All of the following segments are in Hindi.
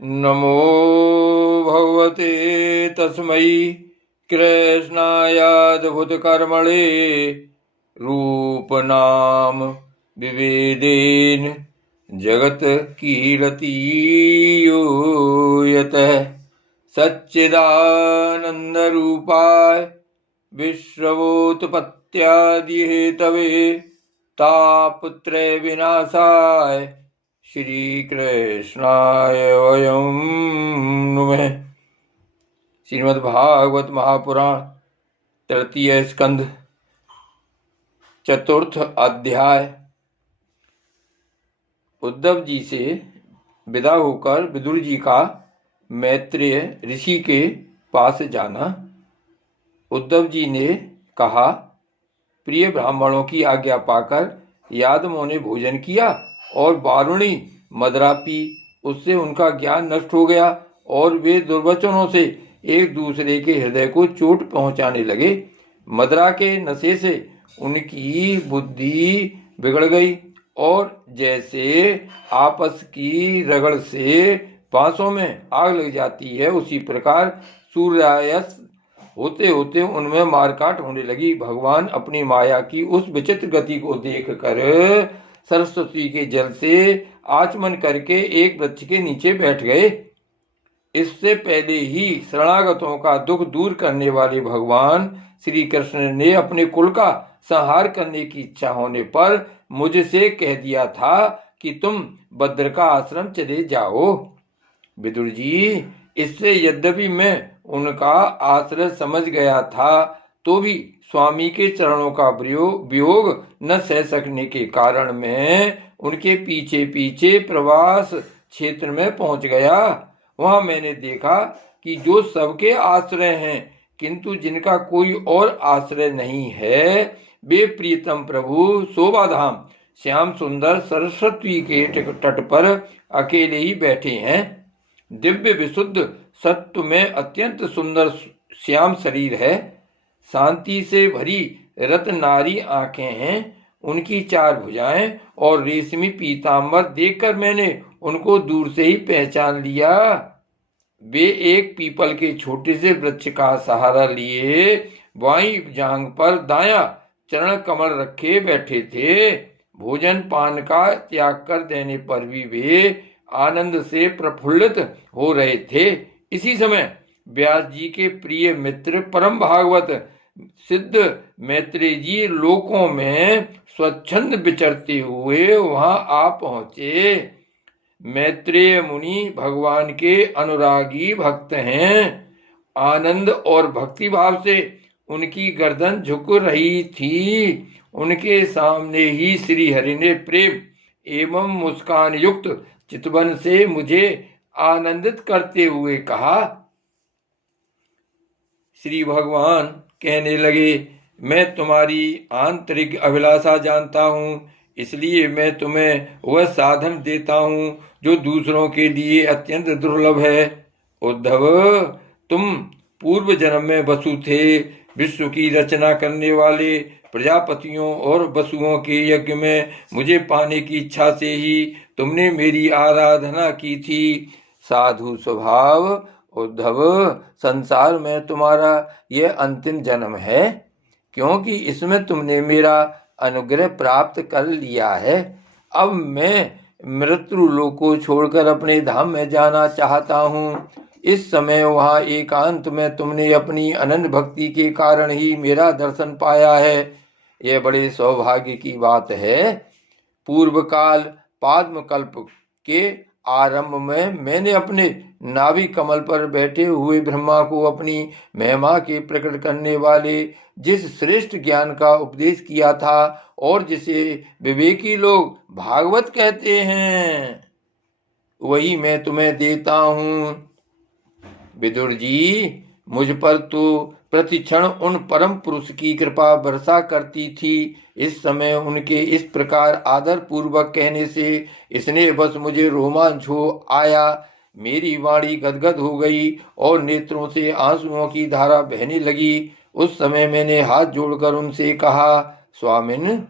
नमो भगवते तस्मै कृष्णायाद्भुतकर्मणे रूपनाम विवेदेन जगत कीर्तियो यतः सच्चिदानन्दरूपाय विश्वोत्पत्त्यादिहेतवे तापत्रय विनाशाय श्री कृष्णाय वयं नमः। श्रीमद्भागवत महापुराण तृतीय स्कंध चतुर्थ अध्याय। उद्धव जी से विदा होकर विदुर जी का मैत्रेय ऋषि के पास जाना। उद्धव जी ने कहा, प्रिय ब्राह्मणों की आज्ञा पाकर यादवों ने भोजन किया और वारुणी मदरा पी। उससे उनका ज्ञान नष्ट हो गया और वे दुर्वचनों से एक दूसरे के हृदय को चोट पहुंचाने लगे। मदरा के नशे से उनकी बुद्धि बिगड़ गई और जैसे आपस की रगड़ से बांसों में आग लग जाती है, उसी प्रकार सूर्यास्त होते होते उनमें मारकाट होने लगी। भगवान अपनी माया की उस विचित्र गति को देखकर सरस्वती के जल से आचमन करके एक वृक्ष के नीचे बैठ गए। इससे पहले ही शरणागतों का दुख दूर करने वाले भगवान श्री कृष्ण ने अपने कुल का संहार करने की इच्छा होने पर मुझसे कह दिया था कि तुम भद्र का आश्रम चले जाओ। विदुर जी, इससे यद्यपि मैं उनका आश्रय समझ गया था, तो भी स्वामी के चरणों का वियोग न सह सकने के कारण मैं उनके पीछे पीछे प्रवास क्षेत्र में पहुंच गया। वहां मैंने देखा कि जो सबके आश्रय हैं, किंतु जिनका कोई और आश्रय नहीं है, वे प्रियतम प्रभु शोभाधाम श्याम सुंदर सरस्वती के तट पर अकेले ही बैठे हैं। दिव्य विशुद्ध सत्व में अत्यंत सुंदर श्याम शरीर है, शांति से भरी रत्नारी आंखें हैं, उनकी 4 भुजाएं और रेशमी पीतांबर देखकर मैंने उनको दूर से ही पहचान लिया। वे एक पीपल के छोटे से वृक्ष का सहारा लिए बाईं जांघ पर दायां चरण कमल रखे बैठे थे। भोजन पान का त्याग कर देने पर भी वे आनंद से प्रफुल्लित हो रहे थे। इसी समय व्यास जी के प्रिय मित्र परम भागवत सिद्ध मैत्रेय जी लोकों में स्वच्छंद विचरते हुए वहां आ पहुंचे। मैत्रेय मुनि भगवान के अनुरागी भक्त हैं। आनंद और भक्ति भाव से उनकी गर्दन झुक रही थी। उनके सामने ही श्री हरि ने प्रेम एवं मुस्कान युक्त चितवन से मुझे आनंदित करते हुए कहा। श्री भगवान कहने लगे, मैं तुम्हारी आंतरिक अभिलाषा जानता हूँ, इसलिए मैं तुम्हें वह साधन देता हूँ जो दूसरों के लिए अत्यंत दुर्लभ है। उद्धव, तुम पूर्व जन्म में वसु थे। विश्व की रचना करने वाले प्रजापतियों और वसुओं के यज्ञ में मुझे पाने की इच्छा से ही तुमने मेरी आराधना की थी। साधु स्वभाव उद्धव, संसार में तुम्हारा यह अंतिम जन्म है, क्योंकि इसमें तुमने मेरा अनुग्रह प्राप्त कर लिया है। अब मैं मृत्यु लोक को छोड़कर अपने धाम में जाना चाहता हूँ। इस समय वहाँ एकांत में तुमने अपनी अनंत भक्ति के कारण ही मेरा दर्शन पाया है। यह बड़े सौभाग्य की बात है। पूर्व काल पाद्मकल्प के आरंभ में मैंने अपने नाभि कमल पर बैठे हुए ब्रह्मा को अपनी महिमा के प्रकट करने वाले जिस श्रेष्ठ ज्ञान का उपदेश किया था और जिसे विवेकी लोग भागवत कहते हैं, वही मैं तुम्हें देता हूँ। विदुर जी, मुझ पर तो प्रतिक्षण उन परम पुरुष की कृपा वर्षा करती थी। इस समय उनके इस प्रकार आदर पूर्वक कहने से इसने बस मुझे रोमांच हो आया। मेरी वाणी गदगद हो गई और नेत्रों से आंसुओं की धारा बहने लगी। उस समय मैंने हाथ जोड़कर उनसे कहा, स्वामिन,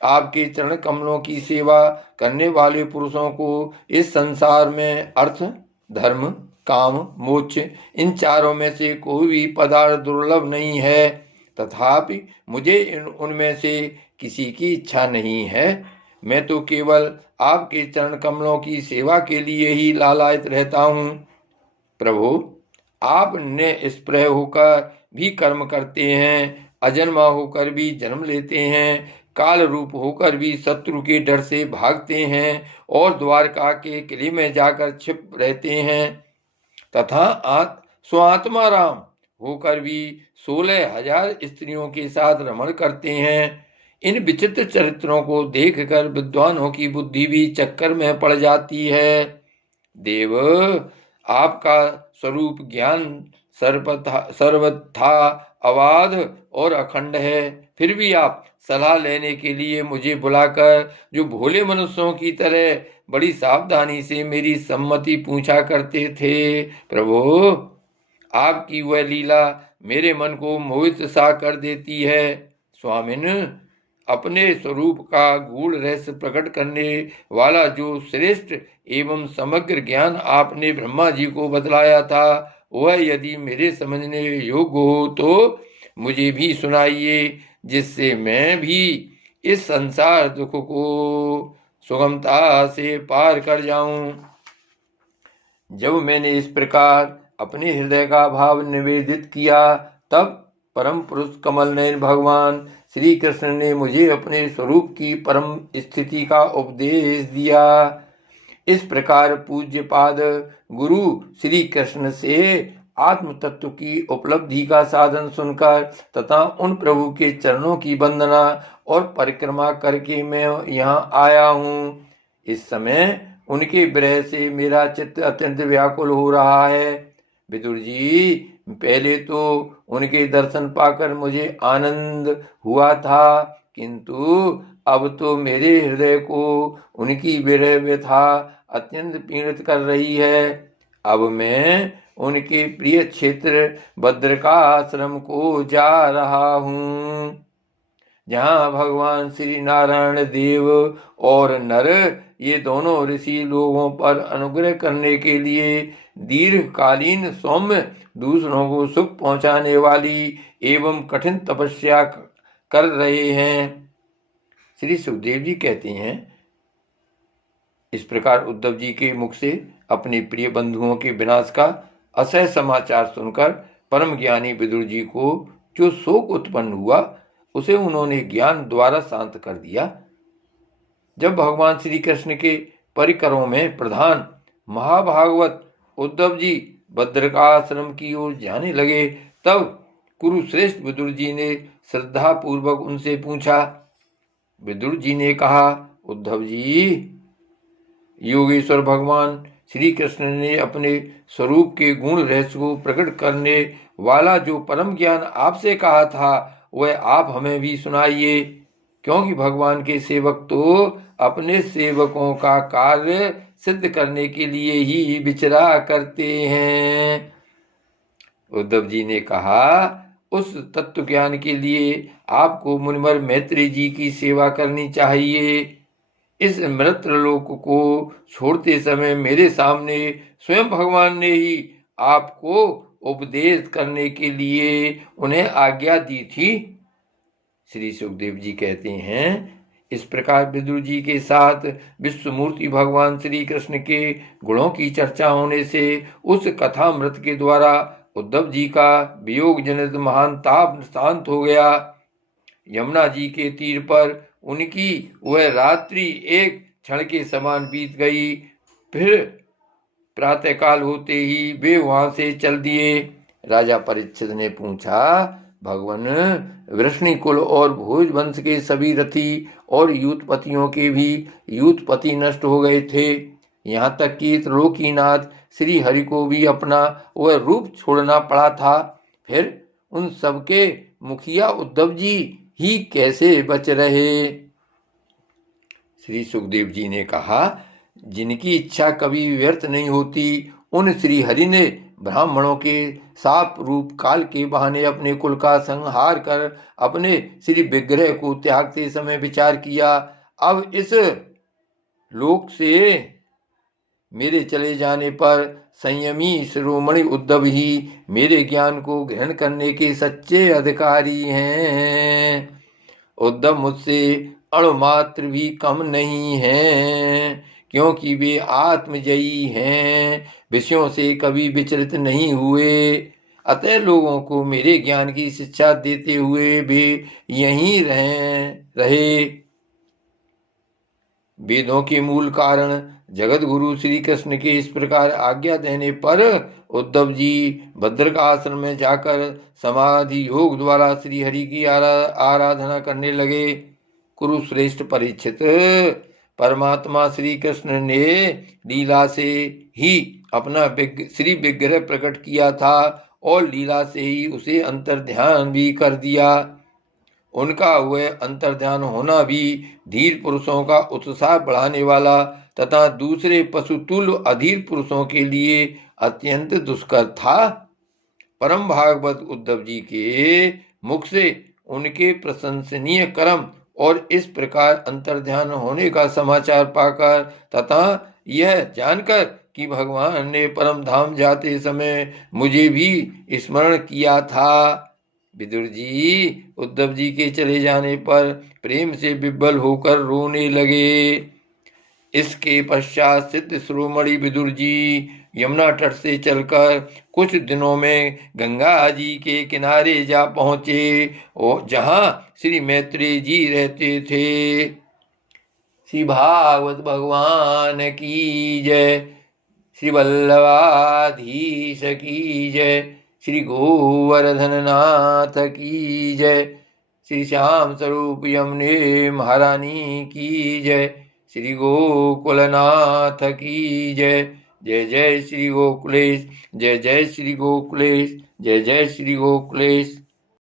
आपके चरण कमलों की सेवा करने वाले पुरुषों को इस संसार में अर्थ धर्म, काम, मोक्ष, इन चारों में से कोई भी पदार्थ दुर्लभ नहीं है, तथापि मुझे उनमें से किसी की इच्छा नहीं है। मैं तो केवल आपके चरण कमलों की सेवा के लिए ही लालायित रहता हूँ। प्रभु, आप निष्प्रह होकर भी कर्म करते हैं, अजन्मा होकर भी जन्म लेते हैं, काल रूप होकर भी शत्रु के डर से भागते हैं और द्वारका के किले में जाकर छिप रहते हैं, तथा स्वात्मा राम होकर भी 16,000 स्त्रियों के साथ रमण करते हैं। इन विचित्र चरित्रों को देखकर विद्वानों की बुद्धि भी चक्कर में पड़ जाती है। देव, आपका स्वरूप ज्ञान सर्वथा अबाध और अखंड है, फिर भी आप सलाह लेने के लिए मुझे बुलाकर जो भोले मनुष्यों की तरह बड़ी सावधानी से मेरी सम्मति पूछा करते थे, प्रभु, आपकी वह लीला मेरे मन को मोहित सा कर देती है। स्वामिन, अपने स्वरूप का गूढ़ रहस्य प्रकट करने वाला जो श्रेष्ठ एवं समग्र ज्ञान आपने ब्रह्मा जी को बतलाया था, वह यदि मेरे समझने योग्य हो तो मुझे भी सुनाइए, जिससे मैं भी इस संसार दुख को सुगमता से पार कर जाऊं। जब मैंने इस प्रकार अपने हृदय का भाव निवेदित किया, तब परम पुरुष कमल नयन भगवान श्री कृष्ण ने मुझे अपने स्वरूप की परम स्थिति का उपदेश दिया। इस प्रकार पूज्य पाद गुरु श्री कृष्ण से आत्म तत्व की उपलब्धि का साधन सुनकर तथा उन प्रभु के चरणों की वंदना और परिक्रमा करके मैं यहाँ आया हूँ। इस समय उनके विरह से मेरा चित्त अत्यंत व्याकुल हो रहा है। विदुर जी, पहले तो उनके दर्शन पाकर मुझे आनंद हुआ था, किंतु अब तो मेरे हृदय को उनकी विरह व्यथा अत्यंत पीड़ित कर रही है। अब मैं उनके प्रिय क्षेत्र भद्रकाश्रम को जा रहा हूँ, जहाँ भगवान श्री नारायण देव और नर, ये दोनों ऋषि लोगों पर अनुग्रह करने के लिए दीर्घकालीन सौम्य, दूसरों को सुख पहुंचाने वाली एवं कठिन तपस्या कर रहे हैं। श्री सुखदेव जी कहते हैं, इस प्रकार उद्धव जी के मुख से अपने प्रिय बंधुओं के विनाश का असह समाचार सुनकर परम ज्ञानी विदुर जी को जो शोक उत्पन्न हुआ, उसे उन्होंने ज्ञान द्वारा शांत कर दिया। जब भगवान श्री कृष्ण के परिकरों में प्रधान महाभागवत उद्धव जी भद्रकाश्रम की ओर जाने लगे, तब कुरुश्रेष्ठ विदुर जी ने श्रद्धा पूर्वक उनसे पूछा। विदुर जी ने कहा, उद्धव जी, योगेश्वर भगवान श्री कृष्ण ने अपने स्वरूप के गुण रहस्य को प्रकट करने वाला जो परम ज्ञान आपसे कहा था, वह आप हमें भी सुनाइए, क्योंकि भगवान के सेवक तो अपने सेवकों का कार्य सिद्ध करने के लिए ही विचरा करते हैं। उद्धव जी ने कहा, उस तत्व ज्ञान के लिए आपको मुनिवर मैत्री जी की सेवा करनी चाहिए। इस मृतलोक को छोड़ते समय मेरे सामने स्वयं भगवान ने ही आपको उपदेश करने के लिए उन्हें आज्ञा दी थी। श्री सुखदेव जी कहते हैं, इस प्रकार विदुर जी के साथ विश्वमूर्ति भगवान श्री कृष्ण के गुणों की चर्चा होने से उस कथामृत के द्वारा उद्धव जी का वियोग जनित महान ताप शांत हो गया। यमुना जी के तीर पर उनकी वह रात्रि एक क्षण के समान बीत गई। फिर प्रातःकाल होते ही वे वहां से चल दिए। राजा परीक्षित ने पूछा, भगवान, वृष्णि कुल और भोज वंश के सभी रथी और यूथपतियों के भी यूथपति नष्ट हो गए थे, यहाँ तक कि त्रिलोकीनाथ श्री हरि को भी अपना वह रूप छोड़ना पड़ा था। फिर उन सबके मुखिया उद्धव जी ही कैसे बच रहे? श्री सुखदेव जी ने कहा, जिनकी इच्छा कभी व्यर्थ नहीं होती, उन श्री हरि ने ब्राह्मणों के साप रूप काल के बहाने अपने कुल का संहार कर अपने श्री विग्रह को त्यागते समय विचार किया, अब इस लोक से मेरे चले जाने पर संयमी शिरोमणि उद्धव ही मेरे ज्ञान को ग्रहण करने के सच्चे अधिकारी हैं। उद्धव मुझसे अणुमात्र भी कम नहीं हैं, क्योंकि वे आत्मजयी हैं, विषयों से कभी विचलित नहीं हुए। अतः लोगों को मेरे ज्ञान की शिक्षा देते हुए वे यहीं रहे। वेदों के मूल कारण जगत गुरु श्री कृष्ण के इस प्रकार आज्ञा देने पर उद्धव जी भद्रकाश्रम में जाकर समाधि योग द्वारा श्री हरि की आराधना करने लगे। कुरुश्रेष्ठ परीक्षित, परमात्मा श्री कृष्ण ने लीला से ही अपना श्री विग्रह प्रकट किया था और लीला से ही उसे अंतर्ध्यान भी कर दिया। उनका वह अंतर्ध्यान होना भी धीर पुरुषों का उत्साह बढ़ाने वाला तथा दूसरे पशुतुल्य अधीर पुरुषों के लिए अत्यंत दुष्कर था। परम भागवत उद्धव जी के मुख से उनके प्रशंसनीय कर्म और इस प्रकार अंतर्ध्यान होने का समाचार पाकर तथा यह जानकर कि भगवान ने परम धाम जाते समय मुझे भी स्मरण किया था, विदुर जी उद्धव जी के चले जाने पर प्रेम से विह्वल होकर रोने लगे। इसके पश्चात सिद्ध शिरोमणि विदुर जी यमुना तट से चलकर कुछ दिनों में गंगा जी के किनारे जा पहुंचे और जहां श्री मैत्रेय जी रहते थे। श्री भागवत भगवान की जय, श्री वल्लभाधीश की जय, श्री गोवर्धन नाथ की जय, श्री श्याम स्वरूप यमुने महारानी की जय, श्री गोकुलनाथ की जय। जय जय श्री गोकुलेश, जय जय श्री गोकुलेश, जय जय श्री गोकुलेश।